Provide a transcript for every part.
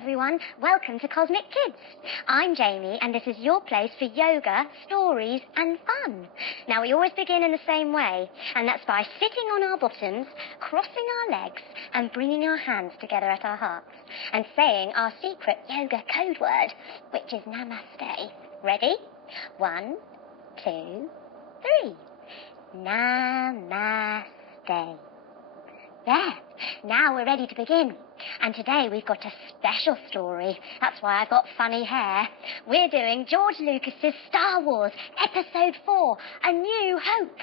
everyone. Welcome to Cosmic Kids. I'm Jamie, and this is your place for yoga, stories, and fun. Now, we always begin in the same way, and that's by sitting on our bottoms, crossing our legs, and bringing our hands together at our hearts, and saying our secret yoga code word, which is Namaste. Ready? 1, 2, 3. Namaste. There. Now we're ready to begin. And today we've got a special story. That's why I've got funny hair. We're doing George Lucas's Star Wars Episode 4, A New Hope.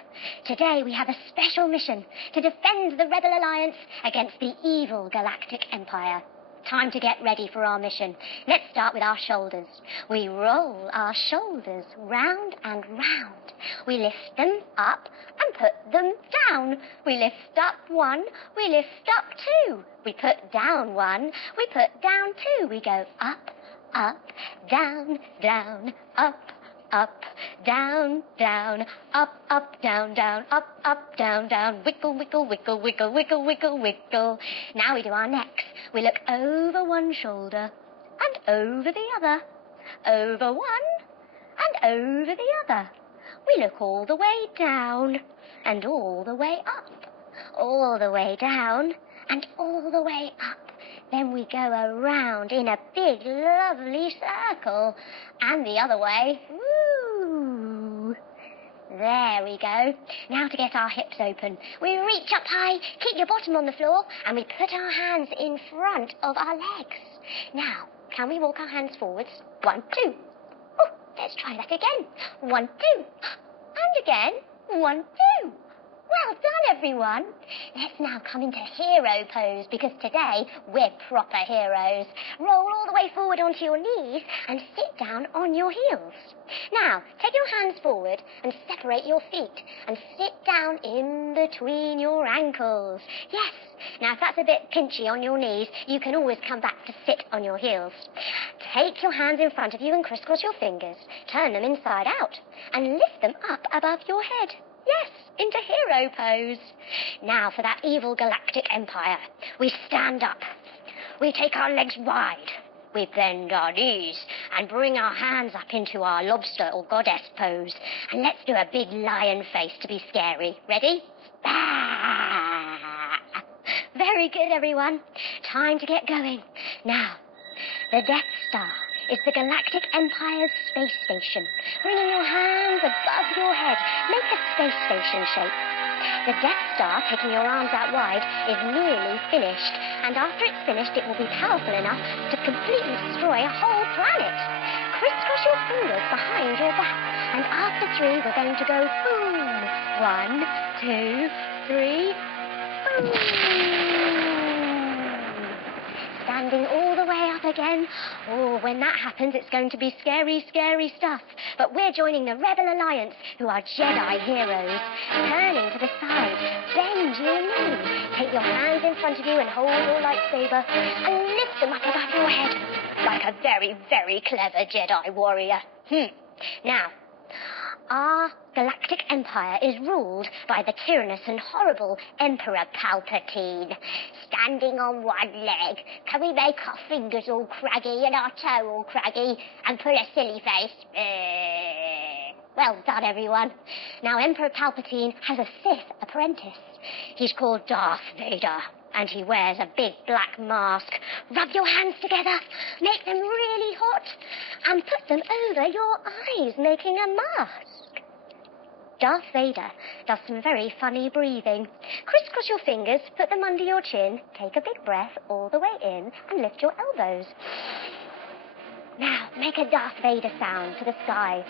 Today we have a special mission to defend the Rebel Alliance against the evil Galactic Empire. Time to get ready for our mission. Let's start with our shoulders. We roll our shoulders round and round. We lift them up and put them down. We lift up 1, we lift up 2. We put down 1, we put down 2. We go up, up, down, down, up, up, down, down, up, down, up, down, wiggle, wiggle, wiggle, wiggle, wiggle, wiggle, wiggle. Now we do our necks. We look over one shoulder and over the other, over one and over the other. We look all the way down and all the way up, all the way down and all the way up. Then we go around in a big, lovely circle and the other way. Woo! There we go. Now to get our hips open. We reach up high, keep your bottom on the floor, and we put our hands in front of our legs. Now, can we walk our hands forwards? 1, 2. Oh, let's try that again. 1, 2. And again. 1, 2. Well done, everyone. Let's now come into hero pose, because today we're proper heroes. Roll all the way forward onto your knees and sit down on your heels. Now, take your hands forward and separate your feet and sit down in between your ankles. Yes. Now, if that's a bit pinchy on your knees, you can always come back to sit on your heels. Take your hands in front of you and crisscross your fingers. Turn them inside out and lift them up above your head. Yes, into hero pose. Now for that evil galactic empire. We stand up. We take our legs wide. We bend our knees and bring our hands up into our lobster or goddess pose. And let's do a big lion face to be scary. Ready? Ah! Very good, everyone. Time to get going. Now, the Death Star is the Galactic Empire's space station. Bringing your hands above your head, make a space station shape. The Death Star, taking your arms out wide, is nearly finished. And after it's finished, it will be powerful enough to completely destroy a whole planet. Crisscross your fingers behind your back. And after 3, we're going to go boom. 1, 2, 3, boom. Standing all the way up again. Oh, when that happens, it's going to be scary, scary stuff. But we're joining the Rebel Alliance, who are Jedi heroes. Turning to the side, bend your knee. Take your hands in front of you and hold your lightsaber and lift them up above your head like a very, very clever Jedi warrior. Now, our Galactic Empire is ruled by the tyrannous and horrible Emperor Palpatine. Standing on one leg, can we make our fingers all craggy and our toe all craggy and put a silly face? Well done, everyone. Now, Emperor Palpatine has a Sith apprentice. He's called Darth Vader, and he wears a big black mask. Rub your hands together, make them really hot, and put them over your eyes, making a mask. Darth Vader does some very funny breathing. Crisscross your fingers, put them under your chin, take a big breath all the way in, and lift your elbows. Now, make a Darth Vader sound to the sky.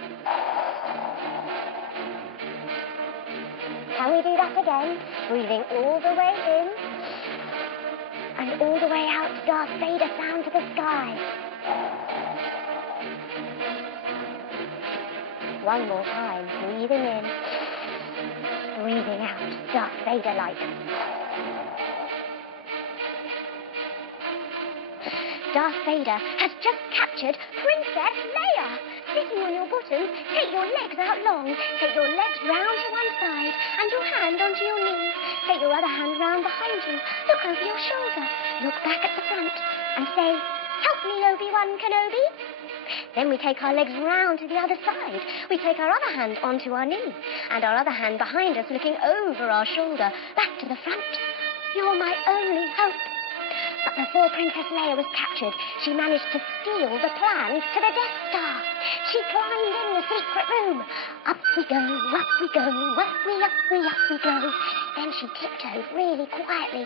Can we do that again? Breathing all the way in, and all the way out, Darth Vader sound to the sky. One more time, breathing in, breathing out, Darth Vader light. Darth Vader has just captured Princess Leia. Sitting on your bottom, take your legs out long, take your legs round to one side and your hand onto your knee. Take your other hand round behind you, look over your shoulder, look back at the front and say, Help me, Obi-Wan Kenobi. Then we take our legs round to the other side. We take our other hand onto our knee, and our other hand behind us, looking over our shoulder, back to the front. You're my only hope. But before Princess Leia was captured, she managed to steal the plans to the Death Star. She climbed in the secret room. Up we go, up we go, up we go. Then she tiptoed really quietly.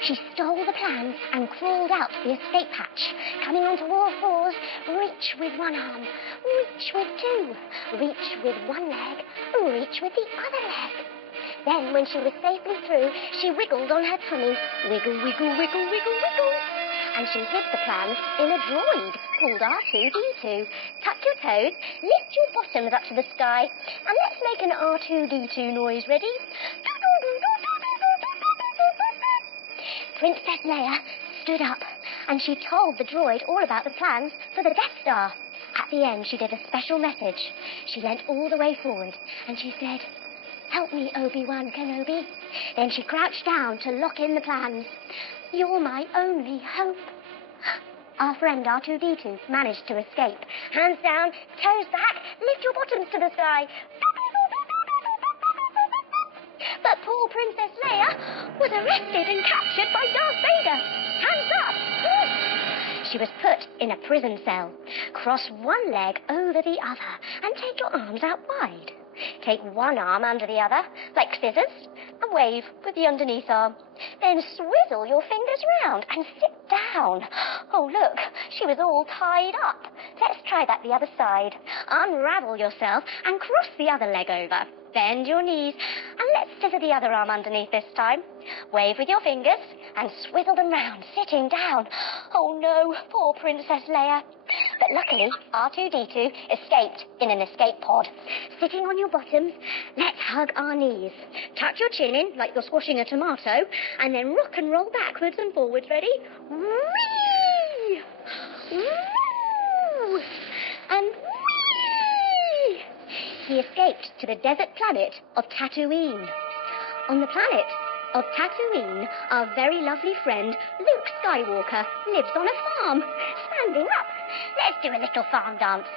She stole the plans and crawled out the escape hatch, coming onto all fours, reach with one arm, reach with two, reach with one leg, reach with the other leg. Then, when she was safely through, she wiggled on her tummy. Wiggle, wiggle, wiggle, wiggle, wiggle. And she hid the plans in a droid called R2-D2. Tuck your toes, lift your bottoms up to the sky, and let's make an R2-D2 noise. Ready? Princess Leia stood up, and she told the droid all about the plans for the Death Star. At the end, she did a special message. She leant all the way forward, and she said, "Help me, Obi-Wan Kenobi." Then she crouched down to lock in the plans. You're my only hope. Our friend R2-D2 managed to escape. Hands down, toes back, lift your bottoms to the sky. But poor Princess Leia was arrested and captured by Darth Vader. Hands up! She was put in a prison cell. Cross one leg over the other and take your arms out wide. Take one arm under the other, like scissors, and wave with the underneath arm. Then swizzle your fingers round and sit down. Oh, look, she was all tied up. Let's try that the other side. Unravel yourself and cross the other leg over. Bend your knees, and let's scissor the other arm underneath this time. Wave with your fingers and swivel them round, sitting down. Oh no, poor Princess Leia. But luckily, R2-D2 escaped in an escape pod. Sitting on your bottoms, let's hug our knees. Tuck your chin in like you're squashing a tomato, and then rock and roll backwards and forwards. Ready? Whee! Woo! And whee! He escaped to the desert planet of Tatooine. On the planet of Tatooine, our very lovely friend Luke Skywalker lives on a farm. Standing up, let's do a little farm dance.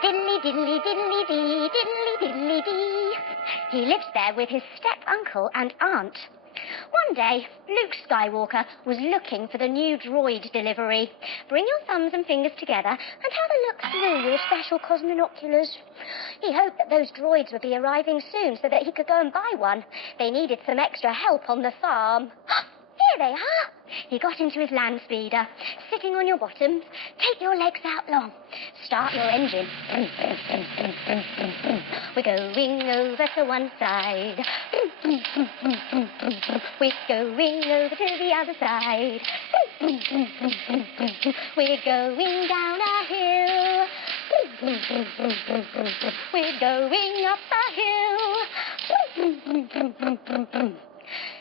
Diddly diddly diddly dee, diddly diddly dee. He lives there with his step-uncle and aunt. One day, Luke Skywalker was looking for the new droid delivery. Bring your thumbs and fingers together and have a look through your special cosmonoculars. He hoped that those droids would be arriving soon so that he could go and buy one. They needed some extra help on the farm. Here they are. He got into his land speeder. Sitting on your bottoms, take your legs out long. Start your engine. We're going over to one side. We're going over to the other side. We're going down a hill. We're going up a hill.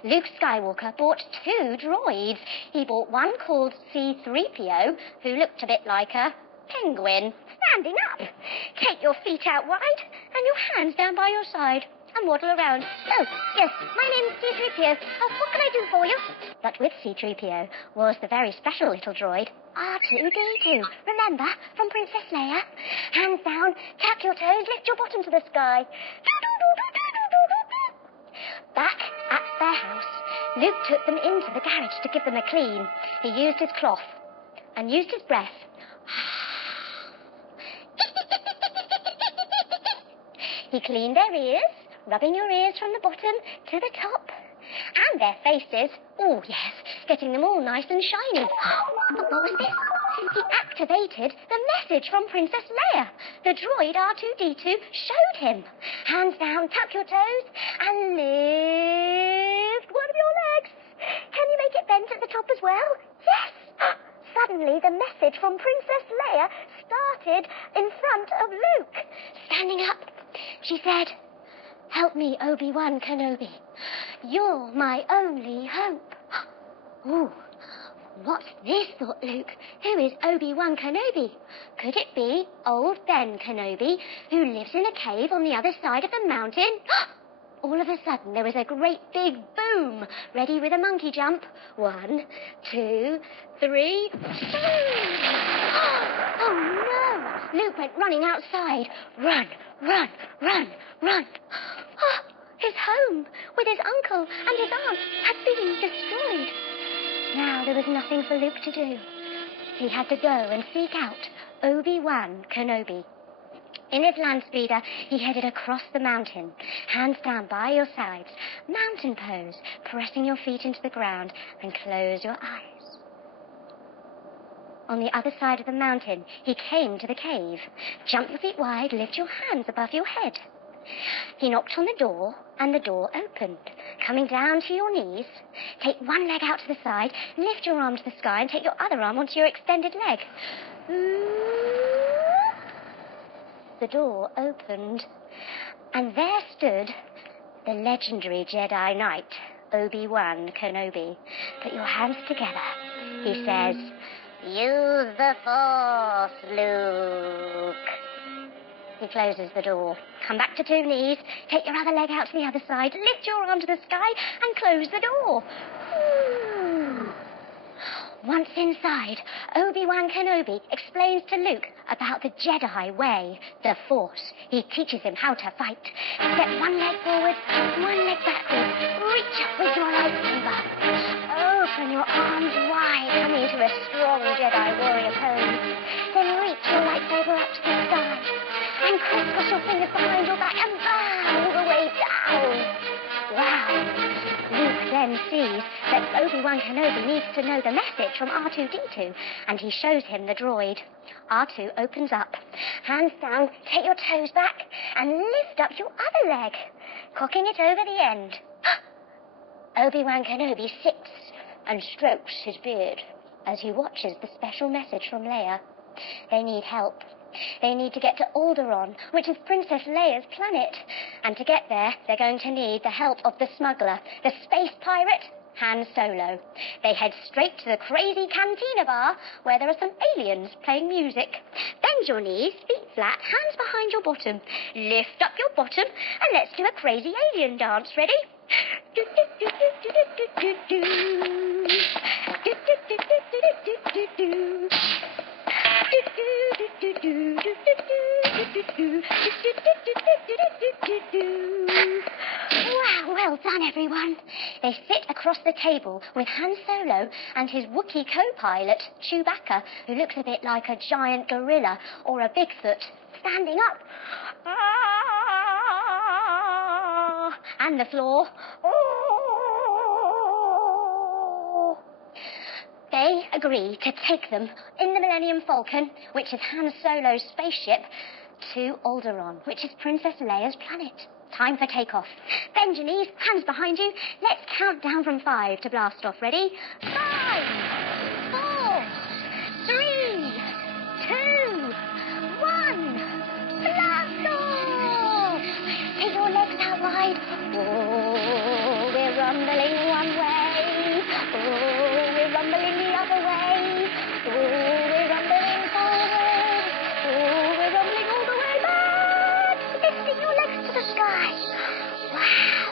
Luke Skywalker bought 2 droids. He bought one called C-3PO, who looked a bit like a penguin. Standing up. Take your feet out wide and your hands down by your side and waddle around. Oh, yes, my name's C-3PO. What can I do for you? But with C-3PO was the very special little droid, R2-D2. Remember, from Princess Leia? Hands down, tuck your toes, lift your bottom to the sky. Back at their house, Luke took them into the garage to give them a clean. He used his cloth and used his breath. He cleaned their ears, rubbing your ears from the bottom to the top. And their faces. Oh, yes, getting them all nice and shiny. But what was this? He activated the message from Princess Leia. The droid R2-D2 showed him. Hands down, tuck your toes, and lift one of your legs. Can you make it bent at the top as well? Yes! Suddenly, the message from Princess Leia started in front of Luke. Standing up, she said, "Help me, Obi-Wan Kenobi. You're my only hope." Ooh, what's this, thought Luke. Who is Obi-Wan Kenobi? Could it be old Ben Kenobi, who lives in a cave on the other side of the mountain? all of a sudden there was a great big boom. Ready with a monkey jump? 1, 2, 3. Oh no! Luke went running outside. Run, run, run, run. Oh, his home with his uncle and his aunt had been destroyed. Now there was nothing for Luke to do. He had to go and seek out Obi-Wan Kenobi. In his land speeder, he headed across the mountain, hands down by your sides, mountain pose, pressing your feet into the ground, and close your eyes. On the other side of the mountain, he came to the cave. Jump your feet wide, lift your hands above your head. He knocked on the door, and the door opened. Coming down to your knees, take one leg out to the side, lift your arm to the sky, and take your other arm onto your extended leg. The door opened, and there stood the legendary Jedi Knight, Obi-Wan Kenobi. Put your hands together. He says, "Use the Force, Luke." He closes the door. Come back to 2 knees, take your other leg out to the other side, lift your arm to the sky, and close the door. Once inside, Obi-Wan Kenobi explains to Luke about the Jedi way, the Force. He teaches him how to fight. Step one leg forward, one leg backwards. Reach up with your lightsaber. Open your arms wide, coming into a strong Jedi warrior pose. Then reach your lightsaber up to the sky. And crisscross your fingers behind your back and bow all the way down. Wow. Luke then sees that Obi-Wan Kenobi needs to know the message from R2-D2, and he shows him the droid. R2 opens up. Hands down, take your toes back, and lift up your other leg, cocking it over the end. Obi-Wan Kenobi sits and strokes his beard as he watches the special message from Leia. They need help. They need to get to Alderaan, which is Princess Leia's planet. And to get there, they're going to need the help of the smuggler, the space pirate, Han Solo. They head straight to the crazy cantina bar, where there are some aliens playing music. Bend your knees, feet flat, hands behind your bottom. Lift up your bottom, and let's do a crazy alien dance. Ready? Wow, well done, everyone. They sit across the table with Han Solo and his Wookiee co-pilot, Chewbacca, who looks a bit like a giant gorilla or a Bigfoot, standing up. And the floor. They agree to take them in the Millennium Falcon, which is Han Solo's spaceship, to Alderaan, which is Princess Leia's planet. Time for takeoff. Bend your knees, hands behind you. Let's count down from 5 to blast off. Ready? 5, 4, 3, 2, 1. Blast off! Take your legs out wide. Oh, we're rumbling one way. Oh, we're rumbling the other way. Oh, we're rumbling forward. Oh, we're rumbling all the way back. Lifting your legs to the sky. Wow.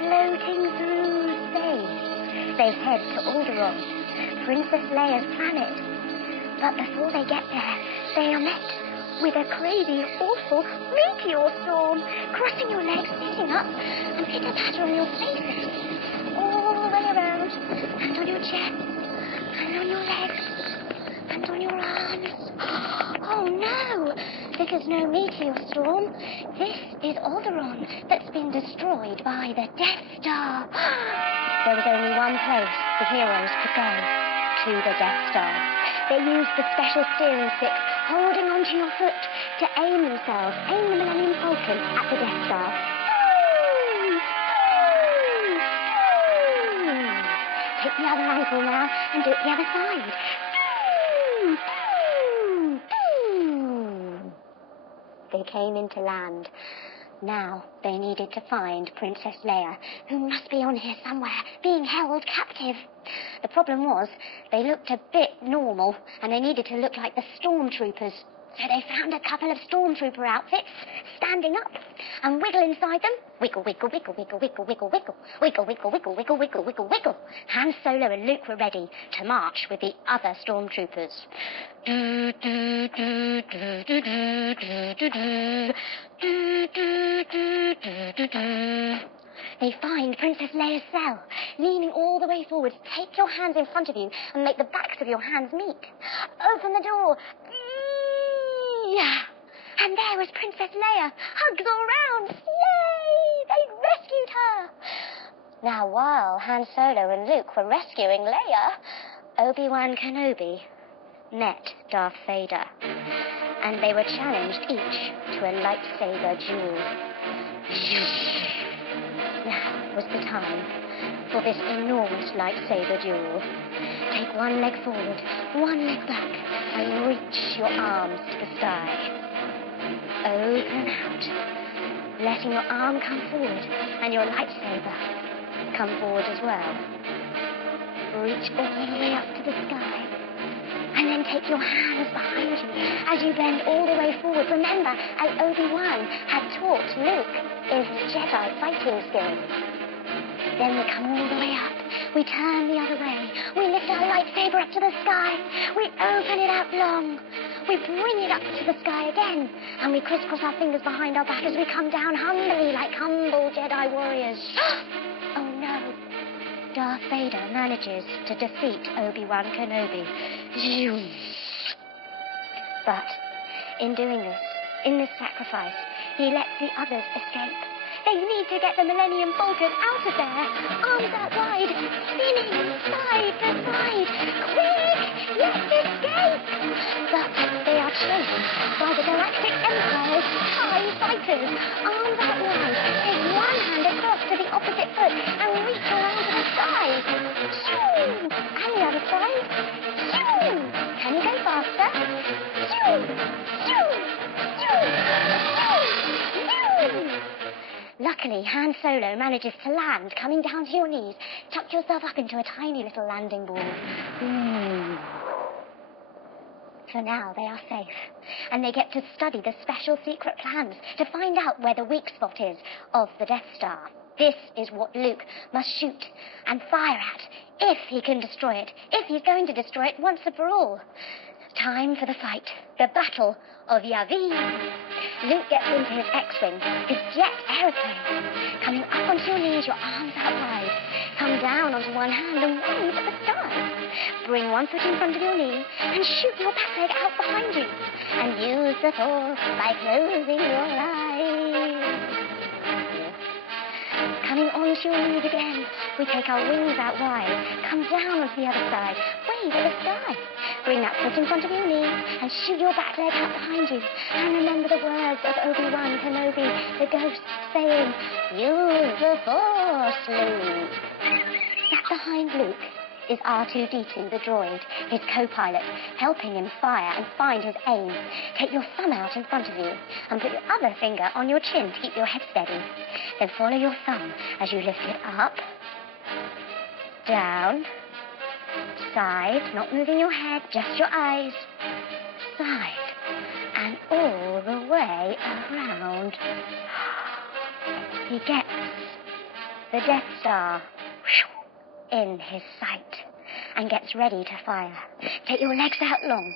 Floating through space. They head to Alderaan, Princess Leia's planet. But before they get there, they are met with a crazy, awful meteor storm, crossing your legs, sitting up, and pitter-patter on your faces. All the way around, and on your chest, and on your legs, and on your arms. Oh no! This is no meteor storm. This is Alderaan that's been destroyed by the Death Star. There was only one place the heroes could go, to the Death Star. They used the special steering stick holding onto your foot to aim themselves, aim the Millennium Falcon at the Death Star. Take the other ankle now and do it the other side. They came into land. Now they needed to find Princess Leia, who must be on here somewhere, being held captive. The problem was, they looked a bit normal, and they needed to look like the stormtroopers. So they found a couple of stormtrooper outfits, standing up, and wiggle inside them. Wiggle, wiggle, wiggle, wiggle, wiggle, wiggle, wiggle. Wiggle, wiggle, wiggle, wiggle, wiggle, wiggle, wiggle. Han Solo and Luke were ready to march with the other stormtroopers. Do, do, do, do, do, do, do, do, do. Do, do, do, do, do, do. They find Princess Leia's cell, leaning all the way forward. Take your hands in front of you and make the backs of your hands meet. Open the door. And there was Princess Leia, hugs all round. Yay! They'd rescued her. Now, while Han Solo and Luke were rescuing Leia, Obi-Wan Kenobi met Darth Vader, and they were challenged each to a lightsaber duel. Now was the time for this enormous lightsaber duel. Take one leg forward, one leg back, and reach your arms to the sky. Open out, letting your arm come forward and your lightsaber come forward as well. Reach all the way up to the sky, and then take your hands behind you as you bend all the way forward. Remember, as Obi-Wan had taught Luke in his Jedi fighting skills. Then we come all the way up. We turn the other way. We lift our lightsaber up to the sky. We open it out long. We bring it up to the sky again. And we crisscross our fingers behind our back as we come down humbly like humble Jedi warriors. Oh no. Darth Vader manages to defeat Obi-Wan Kenobi. But in doing this, in this sacrifice, he lets the others escape. They need to get the Millennium Falcon out of there. Arms out wide, spinning side to side. Quick, let's escape! But they are chased by the Galactic Empire's TIE fighters. Arms out wide, take one hand across to the opposite foot and reach around to the sky. Shoo! And the other side. Shoo! Can you go faster? Shoo! Shoo! Shoo! Shoo! Shoo! Luckily, Han Solo manages to land, coming down to your knees. Tuck yourself up into a tiny little landing ball. For now, they are safe, and they get to study the special secret plans to find out where the weak spot is of the Death Star. This is what Luke must shoot and fire at, if he can destroy it, if he's going to destroy it once and for all. Time for the fight, the Battle of Yavin. Luke gets into his X-Wing, his jet aeroplane. Coming up onto your knees, your arms out wide. Come down onto one hand and wave at the sky. Bring one foot in front of your knee and shoot your back leg out behind you. And use the force by closing your eyes. Coming onto your knees again, we take our wings out wide. Come down onto the other side. Wave at the sky. Bring that foot in front of your knee and shoot your back leg out behind you. And remember the words of Obi-Wan Kenobi, the ghost, saying, use the force, Luke. Sat behind Luke is R2-D2, the droid, his co-pilot, helping him fire and find his aim. Take your thumb out in front of you and put your other finger on your chin to keep your head steady. Then follow your thumb as you lift it up, down, side, not moving your head, just your eyes, side, and all the way around. He gets the Death Star in his sight and gets ready to fire. Take your legs out long.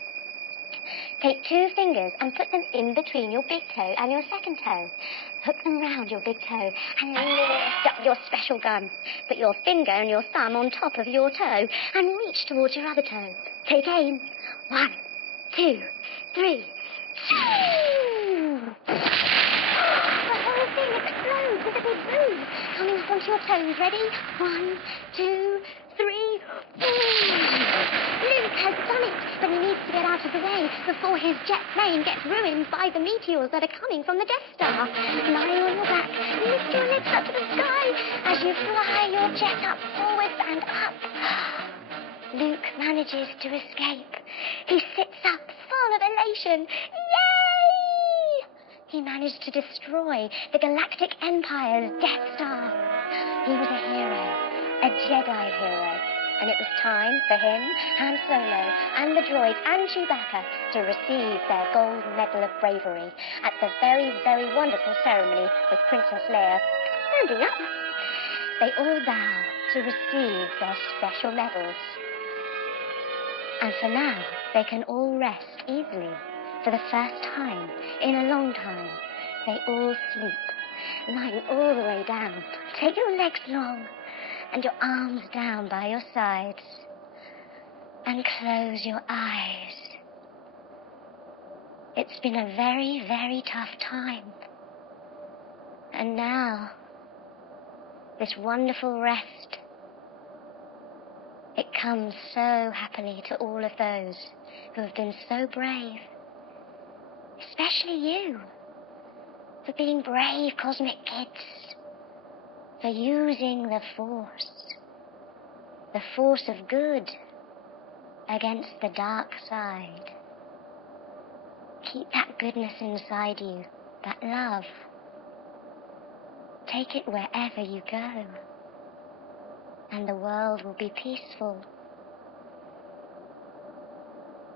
Take two fingers and put them in between your big toe and your second toe. Hook them round your big toe and lift up your special gun. Put your finger and your thumb on top of your toe and reach towards your other toe. Take aim. 1, 2, 3. Shoo! The whole thing explodes with a big boom. Coming up onto your toes. Ready? 1, 2, 3. Boom! Luke has done it, but he needs to get out of the way before his jet plane gets ruined by the meteors that are coming from the Death Star. Lying on your back, lift your legs up to the sky as you fly your jet up, forwards and up. Luke manages to escape. He sits up, full of elation. Yay! He managed to destroy the Galactic Empire's Death Star. He was a hero, a Jedi hero. And it was time for him, Han Solo, and the droid, and Chewbacca to receive their gold medal of bravery at the very, very wonderful ceremony with Princess Leia standing up. They all bow to receive their special medals. And for now, they can all rest easily. For the first time in a long time, they all sleep, lying all the way down. Take your legs long and your arms down by your sides. And close your eyes. It's been a very, very tough time. And now, this wonderful rest, it comes so happily to all of those who have been so brave. Especially you, for being brave cosmic kids, for using the force of good against the dark side. Keep that goodness inside you, that love. Take it wherever you go, and the world will be peaceful.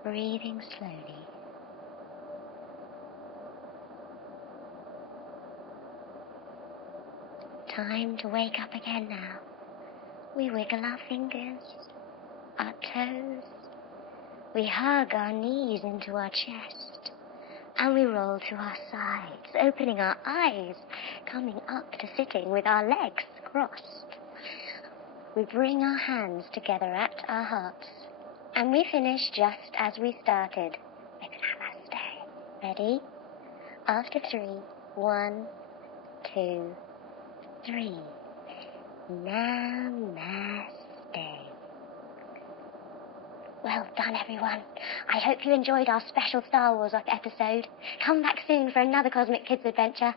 Breathing slowly. Time to wake up again now. We wiggle our fingers, our toes. We hug our knees into our chest. And we roll to our sides, opening our eyes, coming up to sitting with our legs crossed. We bring our hands together at our hearts. And we finish just as we started with Namaste. Ready? After 3, 1, 2, 3. Namaste. Well done, everyone. I hope you enjoyed our special Star Wars episode. Come back soon for another Cosmic Kids adventure.